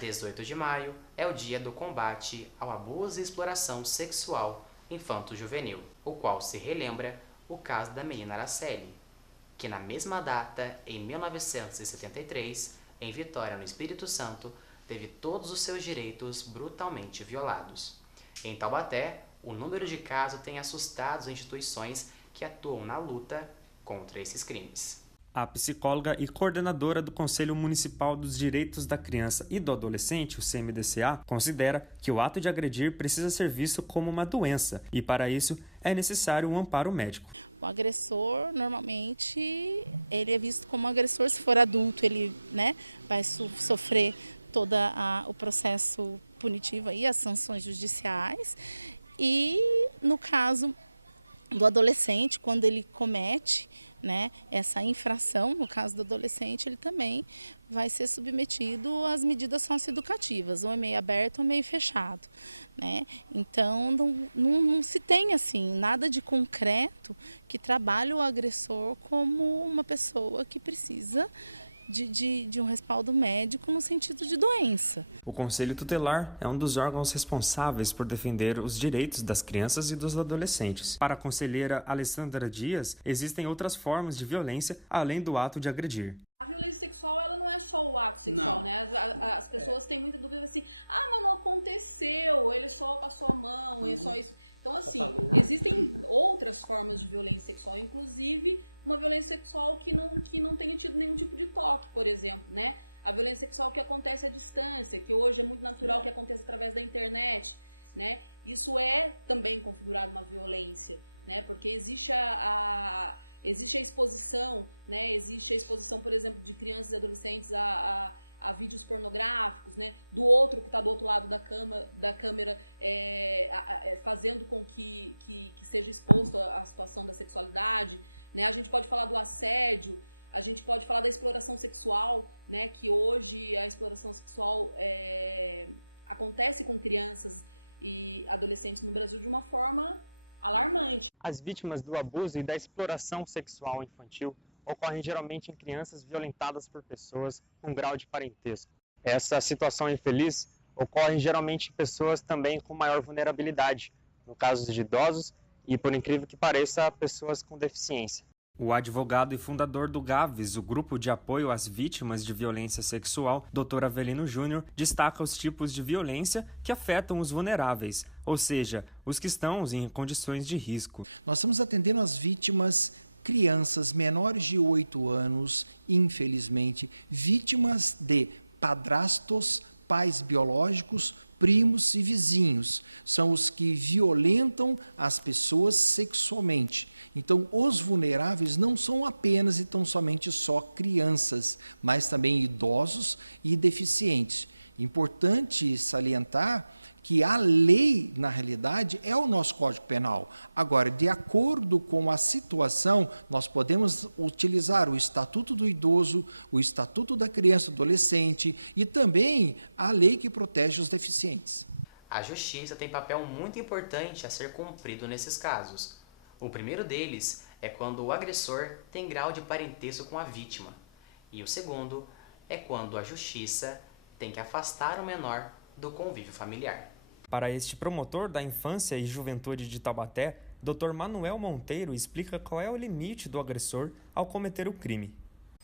18 de maio é o dia do combate ao abuso e exploração sexual infanto-juvenil, o qual se relembra o caso da menina Araceli, que na mesma data, em 1973, em Vitória, no Espírito Santo, teve todos os seus direitos brutalmente violados. Em Taubaté, o número de casos tem assustado as instituições que atuam na luta contra esses crimes. A psicóloga e coordenadora do Conselho Municipal dos Direitos da Criança e do Adolescente, o CMDCA, considera que o ato de agredir precisa ser visto como uma doença e, para isso, é necessário um amparo médico. O agressor, normalmente, ele é visto como agressor. Se for adulto, ele, vai sofrer todo o processo punitivo, as sanções judiciais. E, no caso do adolescente, quando ele comete essa infração, no caso do adolescente, ele também vai ser submetido às medidas socioeducativas, ou é meio aberto ou meio fechado. Então, não se tem assim, nada de concreto que trabalhe o agressor como uma pessoa que precisa de um respaldo médico no sentido de doença. O Conselho Tutelar é um dos órgãos responsáveis por defender os direitos das crianças e dos adolescentes. Para a conselheira Alessandra Dias, existem outras formas de violência além do ato de agredir. A violência sexual, ela não é só o ato sexual, As pessoas têm muita dúvida assim, mas não aconteceu, ele só passou a mão, é só isso. Então, assim, existem outras formas de violência sexual, inclusive uma violência sexual que não tenha tido nenhum tipo de toque, por exemplo, A violência sexual que acontece à distância, que hoje é muito natural que aconteça através da internet, Isso é também configurado uma violência, Porque existe existe a exposição, Existe a exposição, por exemplo, de crianças e adolescentes a vídeos pornográficos, Do outro que está do outro lado da câmera fazendo com que seja exposto à situação da sexualidade, A gente pode falar do assédio, a gente pode falar da exploração sexual, Que hoje a exploração sexual acontece com crianças e adolescentes no Brasil de uma forma alarmante. As vítimas do abuso e da exploração sexual infantil ocorrem geralmente em crianças violentadas por pessoas com grau de parentesco. Essa situação infeliz ocorre geralmente em pessoas também com maior vulnerabilidade, no caso de idosos e, por incrível que pareça, pessoas com deficiência. O advogado e fundador do GAVES, o Grupo de Apoio às Vítimas de Violência Sexual, Dr. Avelino Júnior, destaca os tipos de violência que afetam os vulneráveis, ou seja, os que estão em condições de risco. Nós estamos atendendo as vítimas crianças menores de 8 anos, infelizmente, vítimas de padrastos, pais biológicos, primos e vizinhos. São os que violentam as pessoas sexualmente. Então, os vulneráveis não são apenas e tão somente só crianças, mas também idosos e deficientes. Importante salientar que a lei, na realidade, é o nosso Código Penal. Agora, de acordo com a situação, nós podemos utilizar o Estatuto do Idoso, o Estatuto da Criança e Adolescente e também a lei que protege os deficientes. A Justiça tem papel muito importante a ser cumprido nesses casos. O primeiro deles é quando o agressor tem grau de parentesco com a vítima. E o segundo é quando a Justiça tem que afastar o menor do convívio familiar. Para este promotor da infância e juventude de Taubaté, Dr. Manuel Monteiro explica qual é o limite do agressor ao cometer o crime.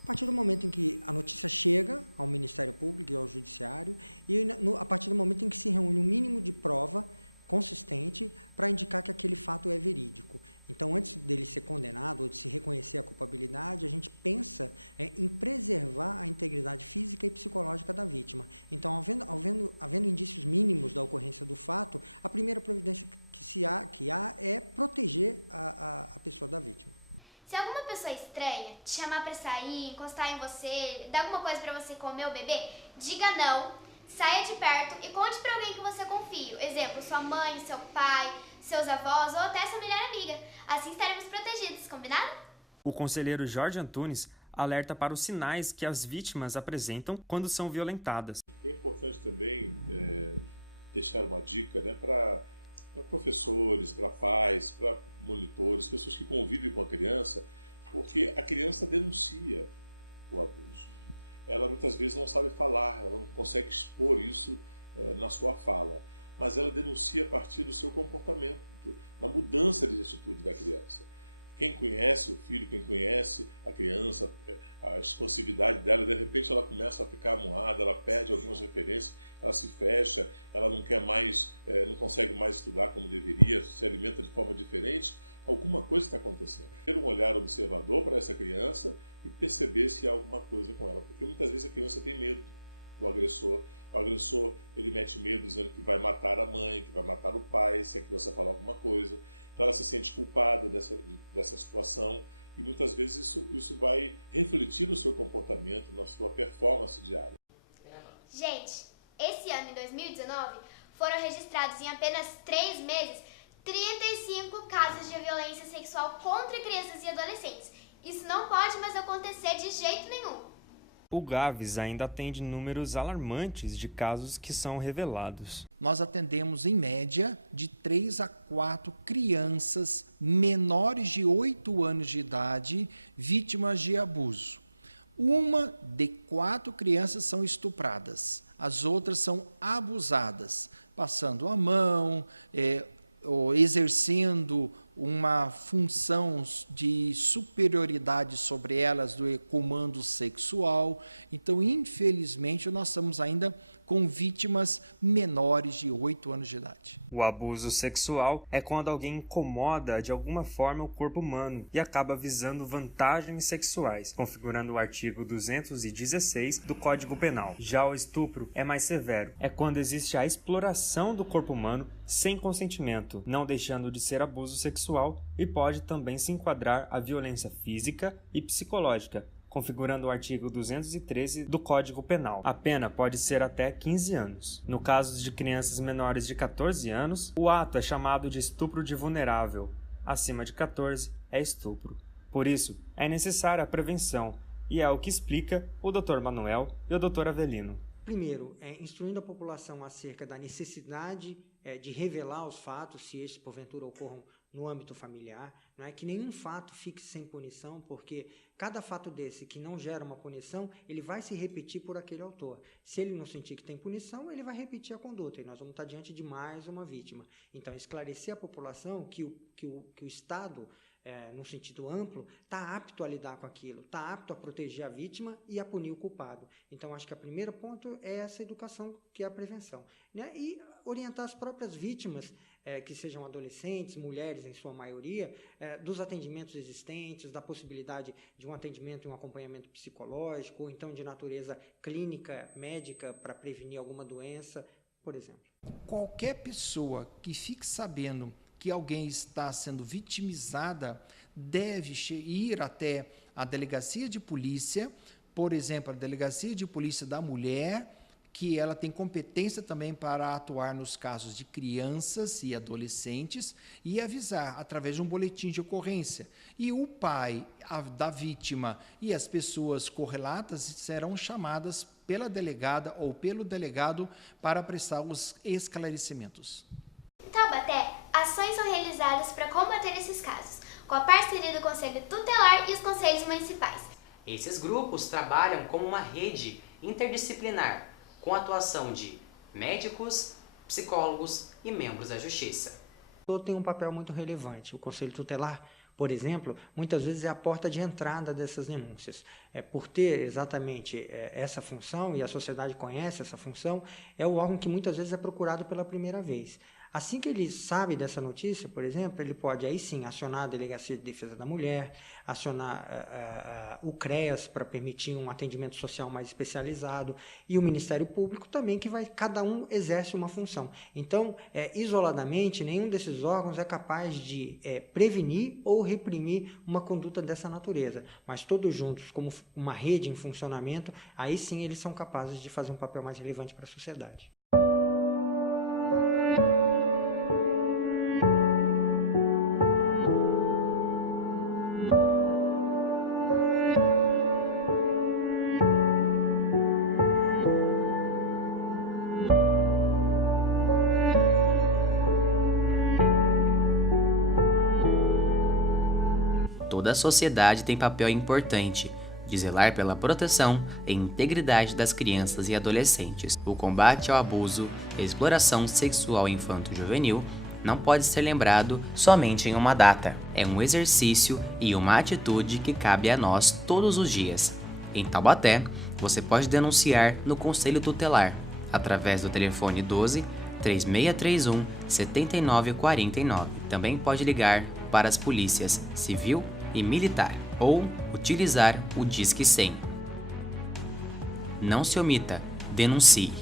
A partir do momento em que a notícia chega ao Ministério Público e ao Judiciário, e a partir do momento em que se reúne um mínimo de prova consistente para indicar que aquele fato é verídico. Então, antes dele ser condenado ou de se reconhecer a culpabilidade, a gente pensa em preservar a integridade física e psicológica da vítima. Então, havendo indícios mínimos da ocorrência do fato, a primeira providência que há é proteger a pessoa da vítima. Se alguma pessoa estranha te chamar para sair, encostar em você, dar alguma coisa para você comer ou beber, diga não. Saia de perto e conte para alguém que você confia. Exemplo, sua mãe, seu pai, seus avós ou até sua melhor amiga. Assim estaremos protegidos, combinado? O conselheiro Jorge Antunes alerta para os sinais que as vítimas apresentam quando são violentadas. É importante também deixar uma dica para professores, para pais, para monitores, pessoas que convivem com a criança, porque a criança denuncia o abuso. ela muitas vezes não sabe falar, ela não consegue expor isso na sua fala, mas ela denuncia a partir do seu comportamento, na mudança de atitude da criança. Quem conhece o filho, quem conhece a criança, a expansividade dela, de repente ela começa a ficar amuada, ela perde algumas referências, ela se fecha, ela não quer mais, não consegue mais estudar como deveria, se alimenta de forma diferente. Alguma coisa está acontecendo. Ter um olhar observador para essa criança e perceber se há alguma coisa com ela, porque muitas vezes a criança tem medo do agressor. O agressor, ele mete medo dizendo que vai matar a mãe, que vai matar o pai, se a criança falar alguma coisa. Então ela se sente culpada dessa situação e muitas vezes isso vai refletir no seu comportamento, na sua performance diária. Gente, esse ano, em 2019, foram registrados em apenas 3 meses 35 casos de violência sexual contra crianças e adolescentes. Isso não pode mais acontecer de jeito nenhum. O GAVES ainda atende números alarmantes de casos que são revelados. Nós atendemos, em média, de 3 a 4 crianças menores de 8 anos de idade vítimas de abuso. 1 de 4 crianças são estupradas, as outras são abusadas, passando a mão, ou exercendo uma função de superioridade sobre elas do comando sexual. Então, infelizmente, nós estamos ainda com vítimas menores de 8 anos de idade. O abuso sexual é quando alguém incomoda de alguma forma o corpo humano e acaba visando vantagens sexuais, configurando o artigo 216 do Código Penal. Já o estupro é mais severo. É quando existe a exploração do corpo humano sem consentimento, não deixando de ser abuso sexual, e pode também se enquadrar a violência física e psicológica, configurando o artigo 213 do Código Penal. A pena pode ser até 15 anos. No caso de crianças menores de 14 anos, o ato é chamado de estupro de vulnerável. Acima de 14 é estupro. Por isso, é necessária a prevenção, e é o que explica o Dr. Manuel e o Dr. Avelino. Primeiro, instruindo a população acerca da necessidade de revelar os fatos, se estes porventura ocorram no âmbito familiar, não é que nenhum fato fique sem punição, porque cada fato desse que não gera uma punição, ele vai se repetir por aquele autor. Se ele não sentir que tem punição, ele vai repetir a conduta, e nós vamos estar diante de mais uma vítima. Então, esclarecer a população que o Estado, no sentido amplo, está apto a lidar com aquilo, está apto a proteger a vítima e a punir o culpado. Então, acho que o primeiro ponto é essa educação, que é a prevenção, né? E orientar as próprias vítimas, que sejam adolescentes, mulheres em sua maioria, dos atendimentos existentes, da possibilidade de um atendimento e um acompanhamento psicológico, ou então de natureza clínica, médica, para prevenir alguma doença, por exemplo. Qualquer pessoa que fique sabendo que alguém está sendo vitimizada deve ir até a delegacia de polícia, por exemplo, a delegacia de polícia da mulher, que ela tem competência também para atuar nos casos de crianças e adolescentes, e avisar através de um boletim de ocorrência. E o pai da vítima e as pessoas correlatas serão chamadas pela delegada ou pelo delegado para prestar os esclarecimentos. Em Taubaté, ações são realizadas para combater esses casos, com a parceria do Conselho Tutelar e os conselhos municipais. Esses grupos trabalham como uma rede interdisciplinar, com a atuação de médicos, psicólogos e membros da Justiça. Todo tem um papel muito relevante. O Conselho Tutelar, por exemplo, muitas vezes é a porta de entrada dessas denúncias. Por ter exatamente essa função, e a sociedade conhece essa função, é o órgão que muitas vezes é procurado pela primeira vez. Assim que ele sabe dessa notícia, por exemplo, ele pode aí sim acionar a Delegacia de Defesa da Mulher, acionar o CREAS para permitir um atendimento social mais especializado, e o Ministério Público também, que cada um exerce uma função. Então, isoladamente, nenhum desses órgãos é capaz de prevenir ou reprimir uma conduta dessa natureza, mas todos juntos, como uma rede em funcionamento, aí sim eles são capazes de fazer um papel mais relevante para a sociedade. Toda a sociedade tem papel importante, de zelar pela proteção e integridade das crianças e adolescentes. O combate ao abuso e exploração sexual infanto-juvenil não pode ser lembrado somente em uma data. É um exercício e uma atitude que cabe a nós todos os dias. Em Taubaté, você pode denunciar no Conselho Tutelar, através do telefone 12 3631 7949. Também pode ligar para as polícias civil e militar ou utilizar o Disque 100. Não se omita, denuncie.